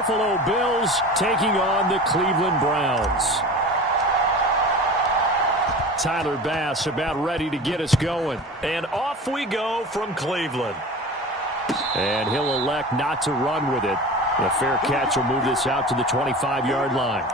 Buffalo Bills taking on the Cleveland Browns. Tyler Bass about ready to get us going. And off we go from Cleveland. And he'll elect not to run with it. A fair catch will move this out to the 25-yard line.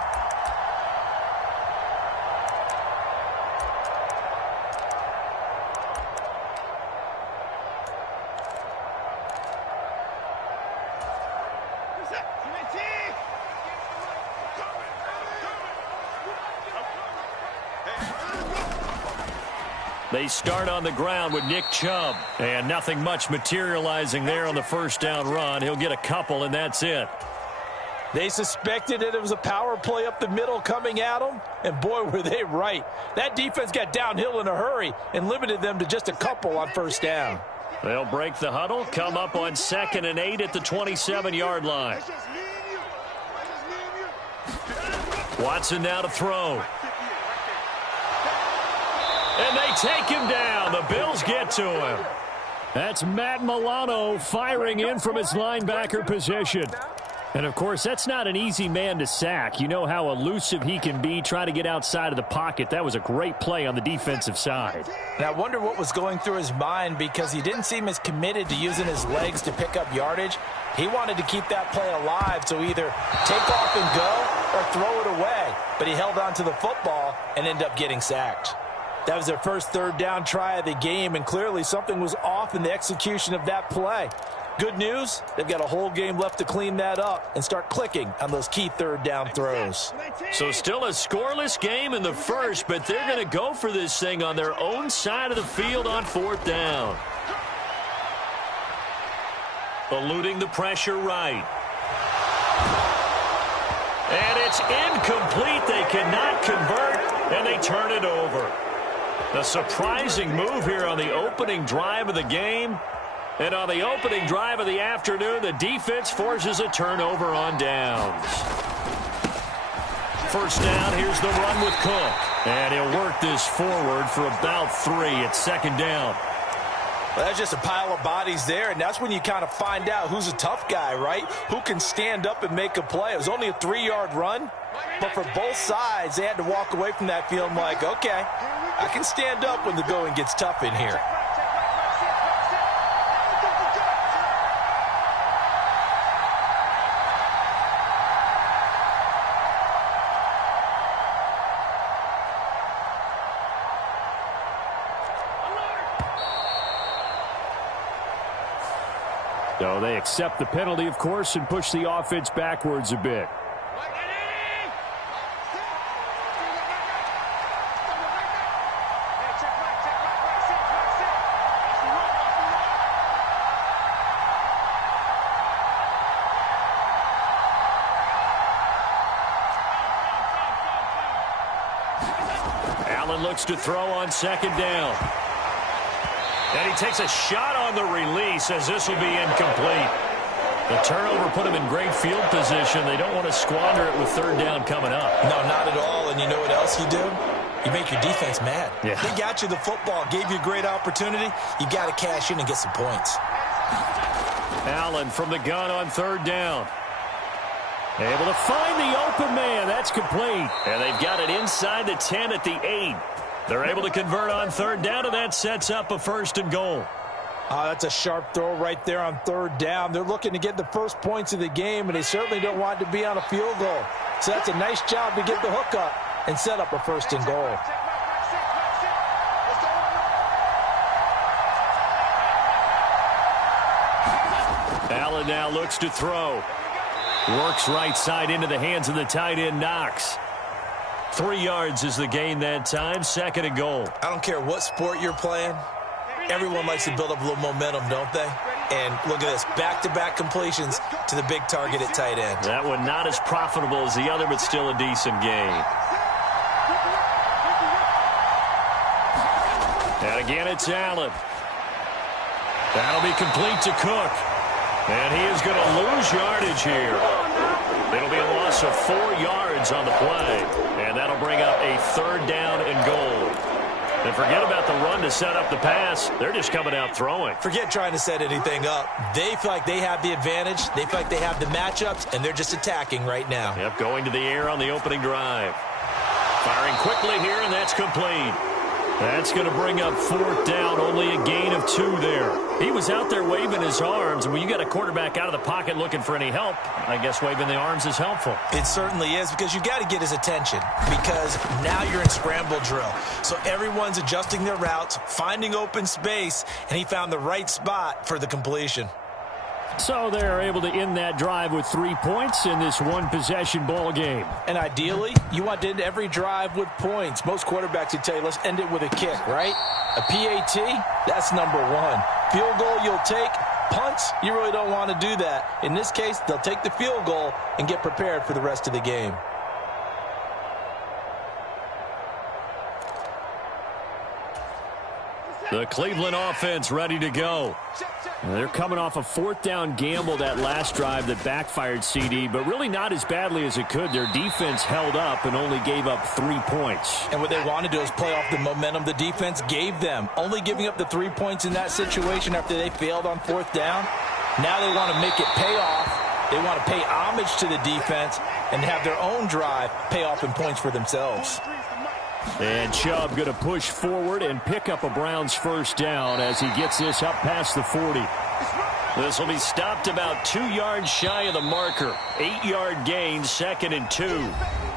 They start on the ground with Nick Chubb. And nothing much materializing there on the first down run. He'll get a couple, and that's it. They suspected that it was a power play up the middle coming at them, and boy, were they right. That defense got downhill in a hurry and limited them to just a couple on first down. They'll break the huddle, come up on 2nd and 8 at the 27-yard line. Watson now to throw. And they take him down. The Bills get to him. That's Matt Milano firing in from his linebacker position. And, of course, that's not an easy man to sack. You know how elusive he can be trying to get outside of the pocket. That was a great play on the defensive side. And I wonder what was going through his mind, because he didn't seem as committed to using his legs to pick up yardage. He wanted to keep that play alive, so either take off and go or throw it away. But he held on to the football and ended up getting sacked. That was their first third down try of the game, and clearly something was off in the execution of that play. Good news, they've got a whole game left to clean that up and start clicking on those key third down throws. So still a scoreless game in the first, but they're going to go for this thing on their own side of the field on 4th down. Eluding the pressure right. And it's incomplete. They cannot convert, and they turn it over. A surprising move here on the opening drive of the game. And on the opening drive of the afternoon, the defense forces a turnover on downs. First down, here's the run with Cook. And he'll work this forward for about 3 at 2nd down. Well, that's just a pile of bodies there, and that's when you kind of find out who's a tough guy, right? Who can stand up and make a play. It was only a 3-yard run, but for both sides, they had to walk away from that feeling like, okay, I can stand up when the going gets tough in here. So they accept the penalty, of course, and push the offense backwards a bit. Allen looks to throw on 2nd down. And he takes a shot on the release, as this will be incomplete. The turnover put him in great field position. They don't want to squander it with 3rd down coming up. No, not at all. And you know what else you do? You make your defense mad. Yeah. They got you the football, gave you a great opportunity. You got to cash in and get some points. Allen from the gun on 3rd down. Able to find the open man. That's complete. And they've got it inside the 10 at the 8. They're able to convert on 3rd down, and that sets up a 1st and goal. That's a sharp throw right there on 3rd down. They're looking to get the first points of the game, and they certainly don't want it to be on a field goal. So that's a nice job to get the hook up and set up a 1st and goal. Allen now looks to throw. Works right side into the hands of the tight end, Knox. 3 yards is the gain that time, 2nd and goal. I don't care what sport you're playing. Everyone likes to build up a little momentum, don't they? And look at this, back-to-back completions to the big target at tight end. That one not as profitable as the other, but still a decent gain. And again, it's Allen. That'll be complete to Cook. And he is going to lose yardage here. It'll be a loss of 4 yards on the play. And that'll bring up a 3rd down and goal. And forget about the run to set up the pass. They're just coming out throwing. Forget trying to set anything up. They feel like they have the advantage. They feel like they have the matchups, and they're just attacking right now. Yep, going to the air on the opening drive. Firing quickly here, and that's complete. That's going to bring up fourth down, only a gain of 2 there. He was out there waving his arms, and when you got a quarterback out of the pocket looking for any help, I guess waving the arms is helpful. It certainly is, because you got to get his attention, because now you're in scramble drill. So everyone's adjusting their routes, finding open space, and he found the right spot for the completion. So they're able to end that drive with 3 points in this one-possession ball game. And ideally, you want to end every drive with points. Most quarterbacks would tell you, let's end it with a kick, right? A PAT, that's number 1. Field goal you'll take. Punts, you really don't want to do that. In this case, they'll take the field goal and get prepared for the rest of the game. The Cleveland offense ready to go. They're coming off a fourth down gamble that last drive that backfired, CD, but really not as badly as it could. Their defense held up and only gave up 3 points. And what they want to do is play off the momentum the defense gave them. Only giving up the 3 points in that situation after they failed on fourth down. Now they want to make it pay off. They want to pay homage to the defense and have their own drive pay off in points for themselves. And Chubb going to push forward and pick up a Browns first down as he gets this up past the 40. This will be stopped about 2 yards shy of the marker. 8-yard gain, 2nd and 2.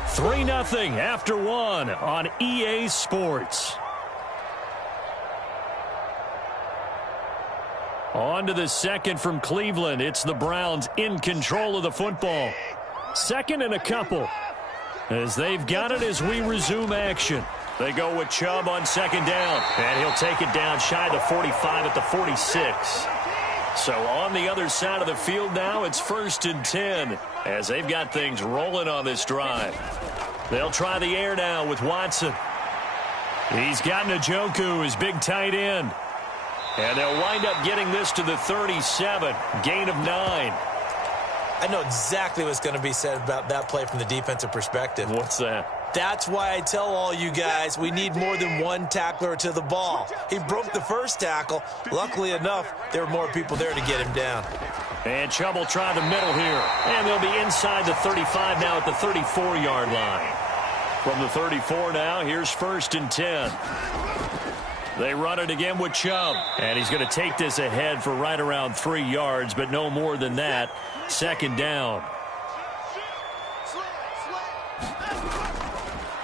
3-0 after 1 on EA Sports. On to the second from Cleveland. It's the Browns in control of the football. 2nd and a couple. As they've got it as we resume action. They go with Chubb on 2nd down. And he'll take it down shy of the 45 at the 46. So on the other side of the field now, it's 1st and 10. As they've got things rolling on this drive. They'll try the air now with Watson. He's got Njoku, his big tight end. And they'll wind up getting this to the 37. Gain of 9. I know exactly what's going to be said about that play from the defensive perspective. What's that? That's why I tell all you guys we need more than one tackler to the ball. He broke the first tackle. Luckily enough, there were more people there to get him down. And Chubb will try the middle here. And they'll be inside the 35 now at the 34-yard line. From the 34 now, here's 1st and 10. They run it again with Chubb. And he's going to take this ahead for right around 3 yards, but no more than that. 2nd down.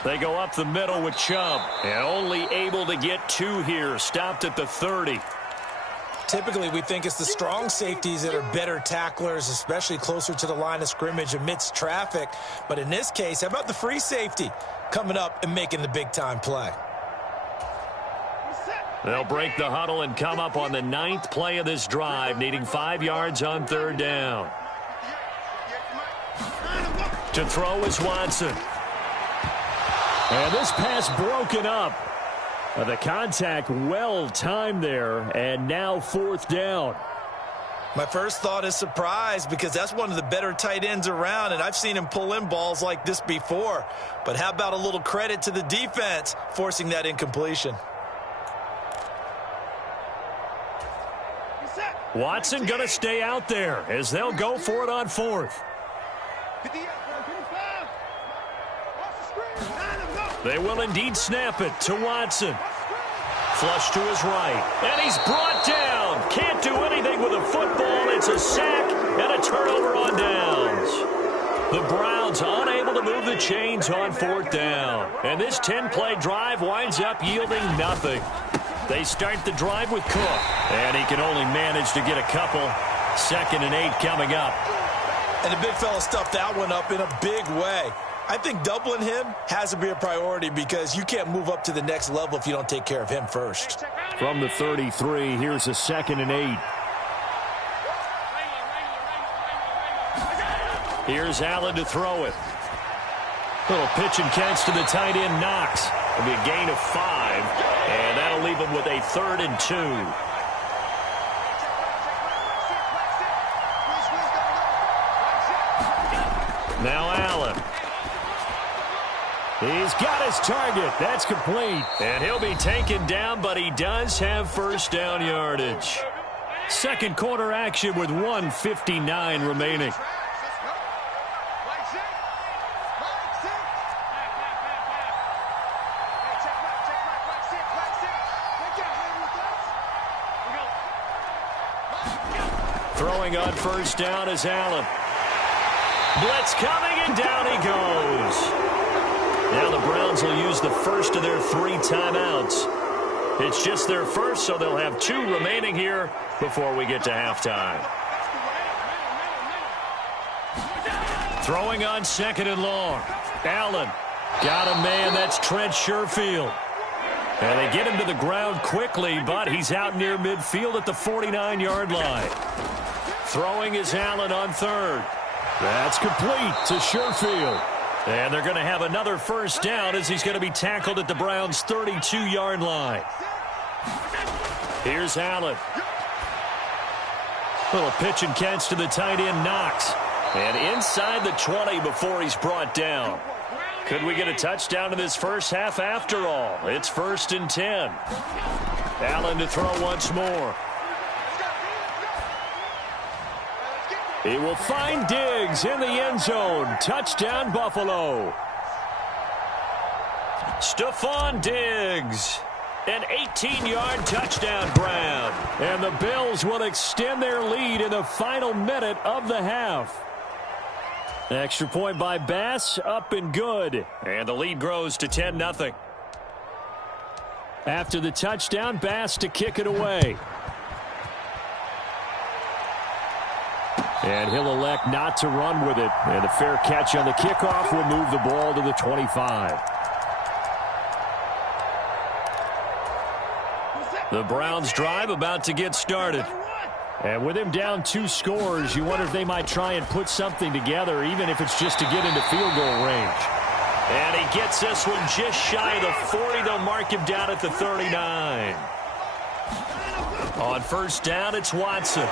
They go up the middle with Chubb. And only able to get 2 here. Stopped at the 30. Typically, we think it's the strong safeties that are better tacklers, especially closer to the line of scrimmage amidst traffic. But in this case, how about the free safety coming up and making the big-time play? They'll break the huddle and come up on the 9th play of this drive, needing 5 yards on 3rd down. To throw is Watson. And this pass broken up. The contact well timed there, and now 4th down. My first thought is surprise, because that's one of the better tight ends around, and I've seen him pull in balls like this before. But how about a little credit to the defense forcing that incompletion? Watson going to stay out there as they'll go for it on 4th. They will indeed snap it to Watson. Flush to his right. And he's brought down. Can't do anything with a football. It's a sack and a turnover on downs. The Browns unable to move the chains on 4th down. And this 10-play drive winds up yielding nothing. They start the drive with Cook. And he can only manage to get a couple. 2nd and 8 coming up. And the big fella stuffed that one up in a big way. I think doubling him has to be a priority, because you can't move up to the next level if you don't take care of him first. From the 33, here's a 2nd and 8. Here's Allen to throw it. Little pitch and catch to the tight end, Knox. It'll be a gain of 5, and that'll leave him with a 3rd and 2. Now Allen. He's got his target. That's complete. And he'll be taken down, but he does have first down yardage. Second quarter action with 1:59 remaining. Throwing on first down is Allen. Blitz coming, and down he goes. Now the Browns will use the first of their 3 timeouts. It's just their first, so they'll have 2 remaining here before we get to halftime. Throwing on second and long. Allen got a man. That's Trent Sherfield. And they get him to the ground quickly, but he's out near midfield at the 49-yard line. Throwing is Allen on third. That's complete to Sherfield. And they're going to have another first down as he's going to be tackled at the Browns' 32-yard line. Here's Allen. Little pitch and catch to the tight end, Knox. And inside the 20 before he's brought down. Could we get a touchdown in this first half after all? It's 1st and 10. Allen to throw once more. He will find Diggs in the end zone. Touchdown, Buffalo. Stephon Diggs. An 18-yard touchdown grab. And the Bills will extend their lead in the final minute of the half. Extra point by Bass, up and good. And the lead grows to 10-0. After the touchdown, Bass to kick it away. And he'll elect not to run with it. And a fair catch on the kickoff will move the ball to the 25. The Browns drive about to get started. And with him down 2 scores, you wonder if they might try and put something together, even if it's just to get into field goal range. And he gets this one just shy of the 40. They'll mark him down at the 39. On first down, it's Watson.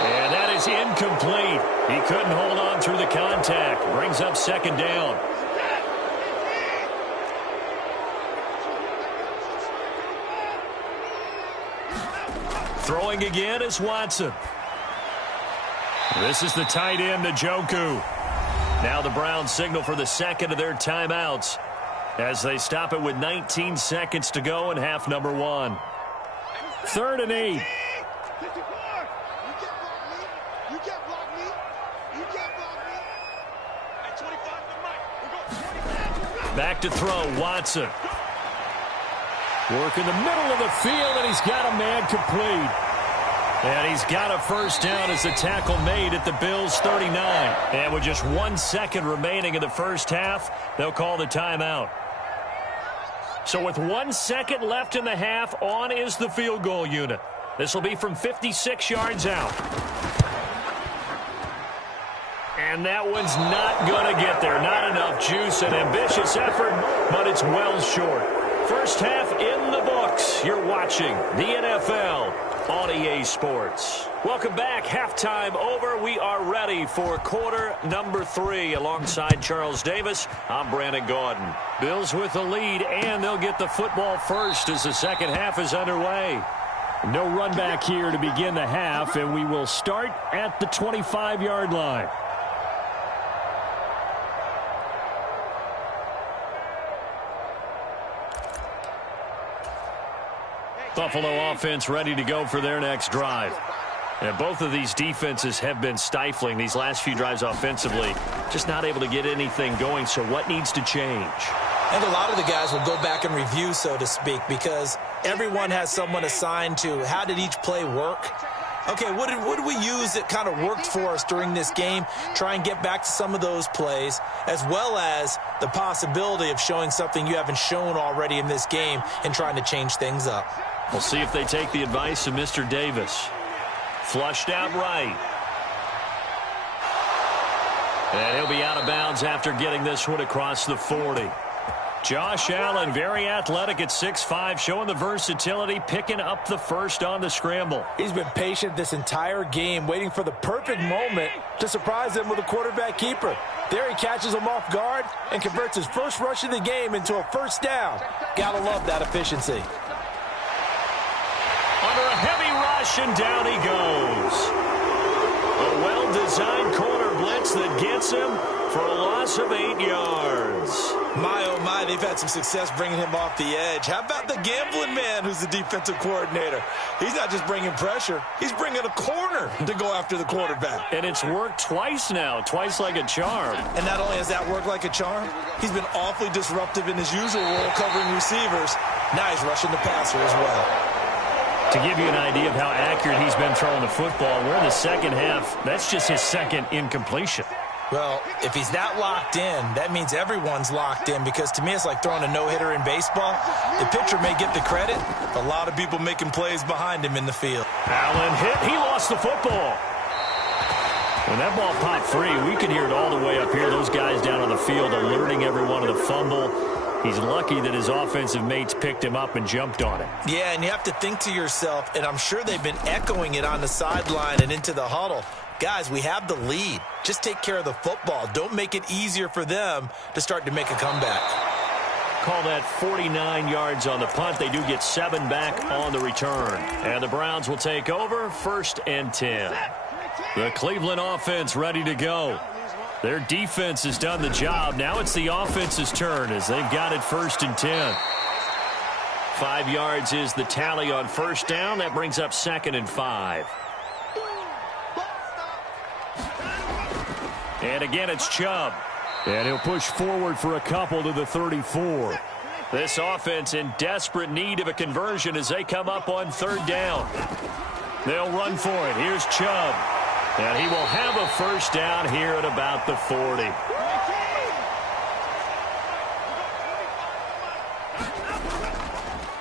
And that is incomplete. He couldn't hold on through the contact. Brings up second down. Throwing again is Watson. This is the tight end, Njoku. Now the Browns signal for the second of their timeouts as they stop it with 19 seconds to go in half number 1. 3rd and 8. Back to throw, Watson. Work in the middle of the field, and he's got a man complete. And he's got a first down as the tackle made at the Bills' 39. And with just 1 second remaining in the first half, they'll call the timeout. So with 1 second left in the half, on is the field goal unit. This will be from 56 yards out. And that one's not going to get there. Not enough juice. An ambitious effort, but it's well short. First half in the books. You're watching the NFL on EA Sports. Welcome back. Halftime over. We are ready for quarter number 3. Alongside Charles Davis, I'm Brandon Gordon. Bills with the lead, and they'll get the football first as the second half is underway. No run back here to begin the half, and we will start at the 25-yard line. Buffalo offense ready to go for their next drive. And both of these defenses have been stifling these last few drives offensively. Just not able to get anything going, so what needs to change? And a lot of the guys will go back and review, so to speak, because everyone has someone assigned to how did each play work. Okay, what did we use that kind of worked for us during this game? Try and get back to some of those plays, as well as the possibility of showing something you haven't shown already in this game and trying to change things up. We'll see if they take the advice of Mr. Davis. Flushed out right. And he'll be out of bounds after getting this one across the 40. Josh Allen, very athletic at 6'5", showing the versatility, picking up the first on the scramble. He's been patient this entire game, waiting for the perfect moment to surprise them with a quarterback keeper. There he catches him off guard and converts his first rush of the game into a first down. Gotta love that efficiency. Under a heavy rush, and down he goes. A well-designed corner blitz that gets him for a loss of 8 yards. My, oh my, they've had some success bringing him off the edge. How about the gambling man who's the defensive coordinator? He's not just bringing pressure, he's bringing a corner to go after the quarterback. And it's worked twice now, twice like a charm. And not only has that worked like a charm, he's been awfully disruptive in his usual role covering receivers. Now he's rushing the passer as well. To give you an idea of how accurate he's been throwing the football, we're in the second half. That's just his second incompletion. Well, if he's not locked in, that means everyone's locked in, because to me it's like throwing a no-hitter in baseball. The pitcher may get the credit. A lot of people making plays behind him in the field. Allen hit. He lost the football. When that ball popped free, we could hear it all the way up here. Those guys down on the field alerting everyone of the fumble. He's lucky that his offensive mates picked him up and jumped on it. Yeah, and you have to think to yourself, and I'm sure they've been echoing it on the sideline and into the huddle. Guys, we have the lead. Just take care of the football. Don't make it easier for them to start to make a comeback. Call that 49 yards on the punt. They do get 7 back on the return. And the Browns will take over, 1st and 10. The Cleveland offense ready to go. Their defense has done the job. Now it's the offense's turn as they've got it 1st and 10. 5 yards is the tally on 1st down. That brings up 2nd and 5. And again, it's Chubb. And he'll push forward for a couple to the 34. This offense in desperate need of a conversion as they come up on 3rd down. They'll run for it. Here's Chubb. And he will have a 1st down here at about the 40.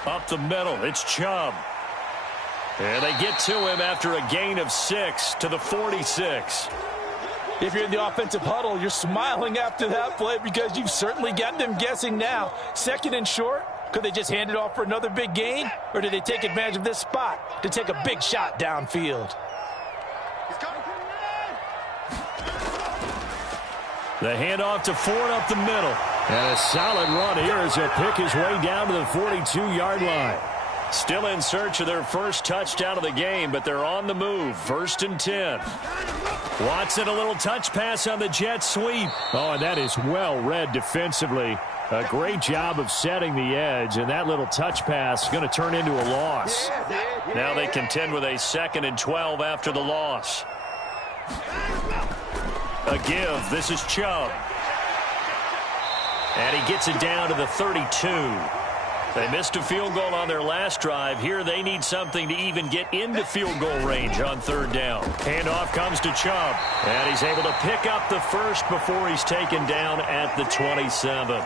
Up the middle, it's Chubb. And they get to him after a gain of 6 to the 46. If you're in the offensive huddle, you're smiling after that play because you've certainly got them guessing now. 2nd and short, could they just hand it off for another big gain? Or did they take advantage of this spot to take a big shot downfield? The handoff to Ford up the middle. And a solid run here as he'll pick his way down to the 42-yard line. Still in search of their first touchdown of the game, but they're on the move. 1st and 10. Watson, a little touch pass on the jet sweep. Oh, and that is well read defensively. A great job of setting the edge, and that little touch pass is going to turn into a loss. Now they contend with a 2nd and 12 after the loss. A give. This is Chubb. And he gets it down to the 32. They missed a field goal on their last drive. Here they need something to even get into field goal range on 3rd down. Handoff comes to Chubb. And he's able to pick up the first before he's taken down at the 27.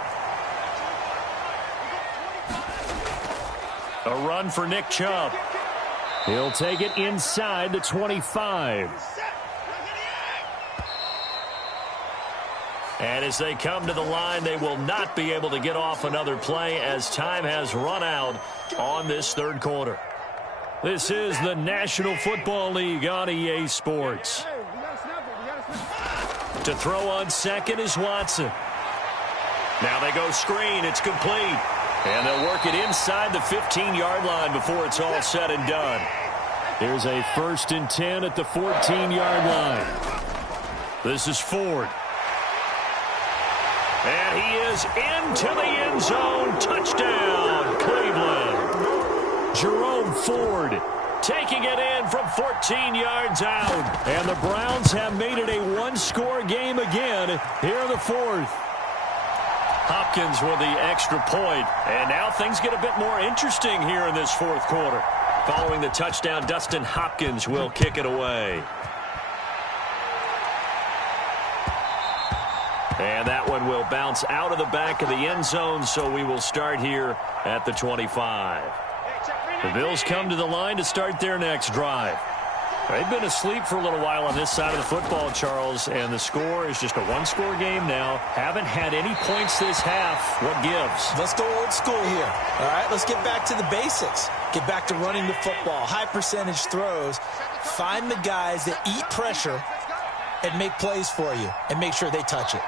A run for Nick Chubb. He'll take it inside the 25. And as they come to the line, they will not be able to get off another play as time has run out on this 3rd quarter. This is the National Football League on EA Sports. To throw on 2nd is Watson. Now they go screen. It's complete. And they'll work it inside the 15-yard line before it's all said and done. Here's a 1st and 10 at the 14-yard line. This is Ford. And he is into the end zone. Touchdown, Cleveland. Jerome Ford taking it in from 14 yards out. And the Browns have made it a 1-score game again here in the 4th. Hopkins with the extra point. And now things get a bit more interesting here in this 4th quarter. Following the touchdown, Dustin Hopkins will kick it away. And that one will bounce out of the back of the end zone, so we will start here at the 25. The Bills come to the line to start their next drive. They've been asleep for a little while on this side of the football, Charles, and the score is just a one-score game now. Haven't had any points this half. What gives? Let's go old school here. All right, let's get back to the basics. Get back to running the football, high percentage throws. Find the guys that eat pressure and make plays for you and make sure they touch it.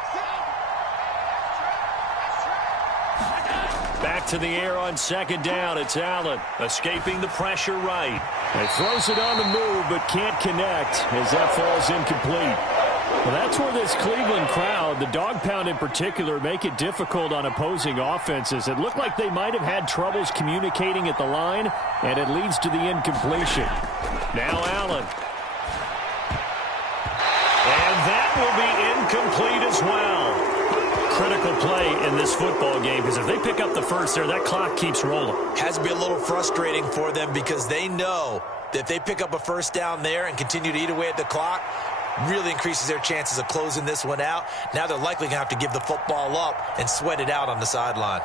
Back to the air on second down. It's Allen escaping the pressure right. He throws it on the move but can't connect as that falls incomplete. Well, that's where this Cleveland crowd, the dog pound in particular, make it difficult on opposing offenses. It looked like they might have had troubles communicating at the line, and it leads to the incompletion. Now Allen. And that will be incomplete as well. Critical play in this football game because if they pick up the first there, that clock keeps rolling. Has to be a little frustrating for them because they know that if they pick up a first down there and continue to eat away at the clock, really increases their chances of closing this one out. Now they're likely going to have to give the football up and sweat it out on the sideline.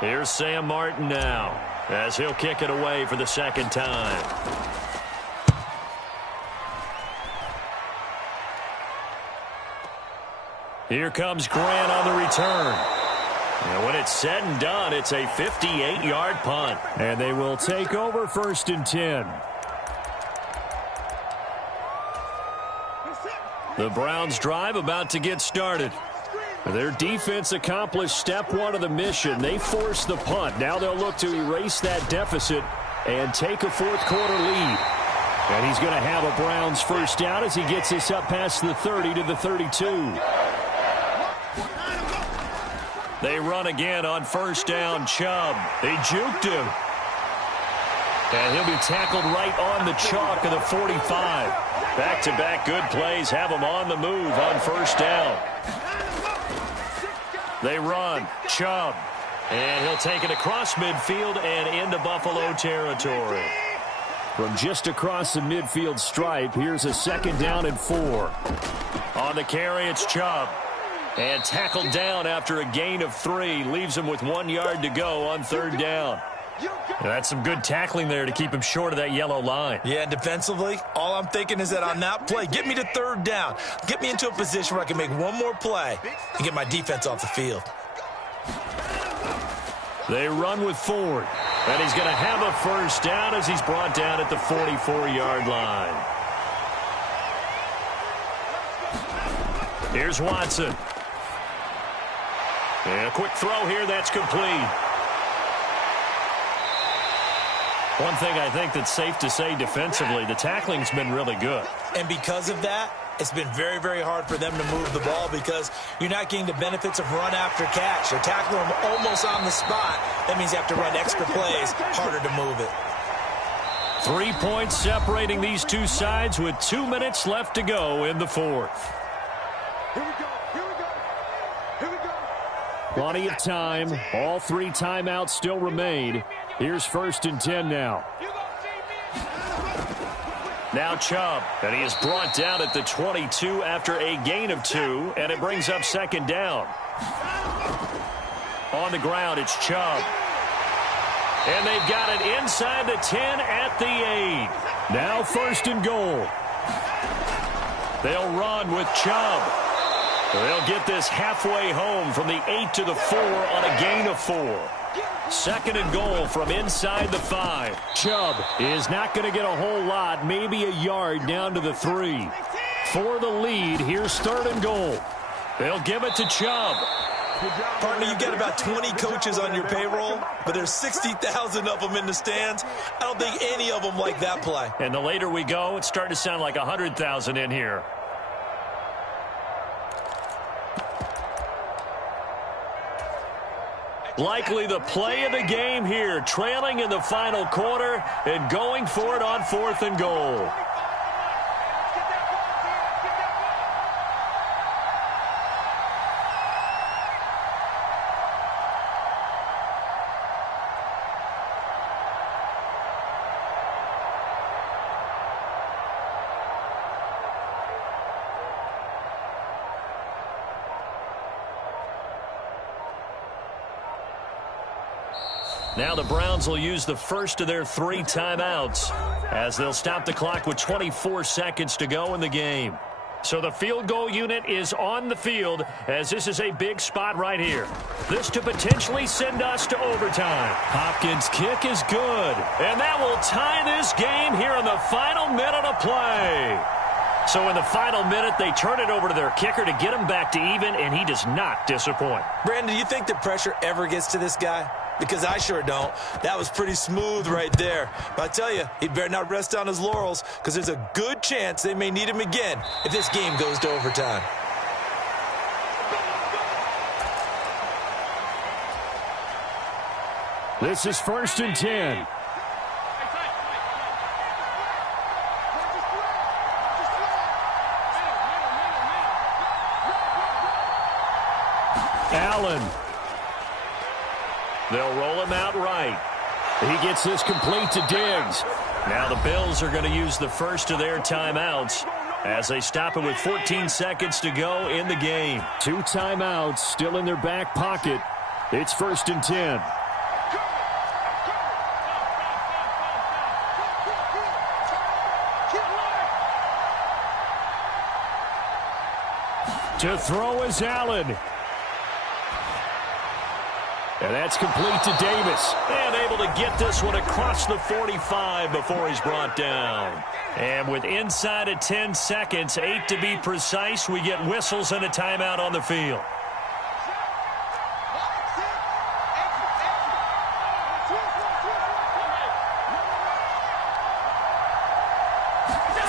Here's Sam Martin now as he'll kick it away for the second time. Here comes Grant on the return. And when it's said and done, it's a 58-yard punt. And they will take over 1st and 10. The Browns drive about to get started. Their defense accomplished step one of the mission. They forced the punt. Now they'll look to erase that deficit and take a fourth-quarter lead. And he's going to have a Browns first down as he gets this up past the 30 to the 32. They run again on first down. Chubb. They juked him. And he'll be tackled right on the chalk of the 45. Back-to-back good plays have him on the move on first down. They run. Chubb. And he'll take it across midfield and into Buffalo territory. From just across the midfield stripe, here's a 2nd down and 4. On the carry, it's Chubb. And tackled down after a gain of 3. Leaves him with 1 yard to go on 3rd down. That's some good tackling there to keep him short of that yellow line. Yeah, defensively, all I'm thinking is that on that play, get me to 3rd down. Get me into a position where I can make one more play and get my defense off the field. They run with Ford. And he's going to have a first down as he's brought down at the 44-yard line. Here's Watson. And a quick throw here, that's complete. One thing I think that's safe to say defensively, the tackling's been really good. And because of that, it's been very, very hard for them to move the ball because you're not getting the benefits of run after catch. They're tackling them almost on the spot. That means you have to run extra plays, harder to move it. 3 points separating these two sides with 2 minutes left to go in the 4th. Here we go. Here we go. Here we go. Plenty of time. All 3 timeouts still remain. Here's 1st and 10 now. Now Chubb, and he is brought down at the 22 after a gain of 2, and it brings up 2nd down. On the ground, it's Chubb. And they've got it inside the 10 at the 8. Now 1st and goal. They'll run with Chubb. They'll get this halfway home from the 8 to the 4 on a gain of 4. 2nd and goal from inside the 5. Chubb is not going to get a whole lot, maybe a yard down to the 3. For the lead, here's 3rd and goal. They'll give it to Chubb. Partner, you got about 20 coaches on your payroll, but there's 60,000 of them in the stands. I don't think any of them like that play. And the later we go, it's starting to sound like 100,000 in here. Likely the play of the game here, trailing in the final quarter and going for it on 4th and goal. Now the Browns will use the first of their 3 timeouts as they'll stop the clock with 24 seconds to go in the game. So the field goal unit is on the field as this is a big spot right here. This to potentially send us to overtime. Hopkins' kick is good. And that will tie this game here in the final minute of play. So in the final minute, they turn it over to their kicker to get him back to even, and he does not disappoint. Brandon, do you think the pressure ever gets to this guy? Because I sure don't. That was pretty smooth right there. But I tell you, he better not rest on his laurels because there's a good chance they may need him again if this game goes to overtime. This is 1st and 10. Allen. They'll roll him out right. He gets this complete to Diggs. Now the Bills are going to use the first of their timeouts as they stop it with 14 seconds to go in the game. 2 timeouts still in their back pocket. It's 1st and 10. To throw is Allen. And that's complete to Davis. And able to get this one across the 45 before he's brought down. And with inside of 10 seconds, 8 to be precise, we get whistles and a timeout on the field.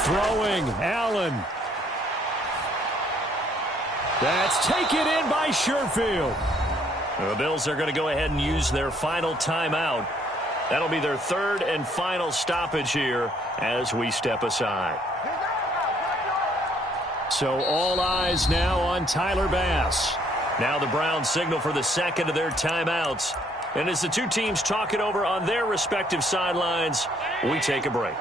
Throwing, Allen. That's taken in by Sherfield. The Bills are going to go ahead and use their final timeout. That'll be their 3rd and final stoppage here as we step aside. So all eyes now on Tyler Bass. Now the Browns signal for the 2nd of their timeouts. And as the 2 teams talk it over on their respective sidelines, we take a break.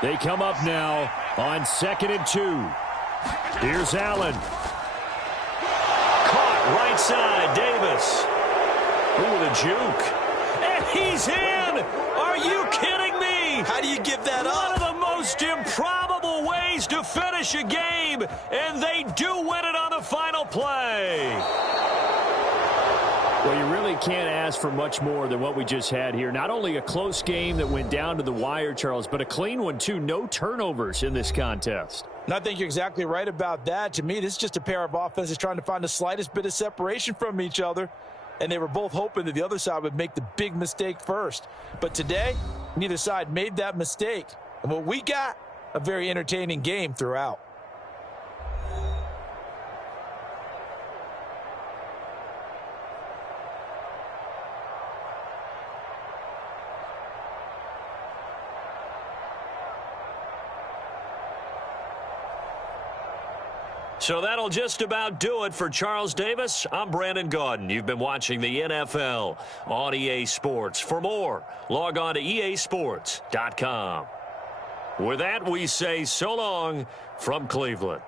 They come up now on 2nd and 2. Here's Allen. Caught right side, Davis. Ooh, with a juke. And he's in! Are you kidding me? How do you give that up? One of the most improbable ways to finish a game, and they do win it on the final play. Well, you really can't ask for much more than what we just had here. Not only a close game that went down to the wire, Charles, but a clean one, too. No turnovers in this contest. And I think you're exactly right about that. To me, this is just a pair of offenses trying to find the slightest bit of separation from each other. And they were both hoping that the other side would make the big mistake first. But today, neither side made that mistake. And what we got, a very entertaining game throughout. So that'll just about do it for Charles Davis. I'm Brandon Gaudin. You've been watching the NFL on EA Sports. For more, log on to easports.com. With that, we say so long from Cleveland.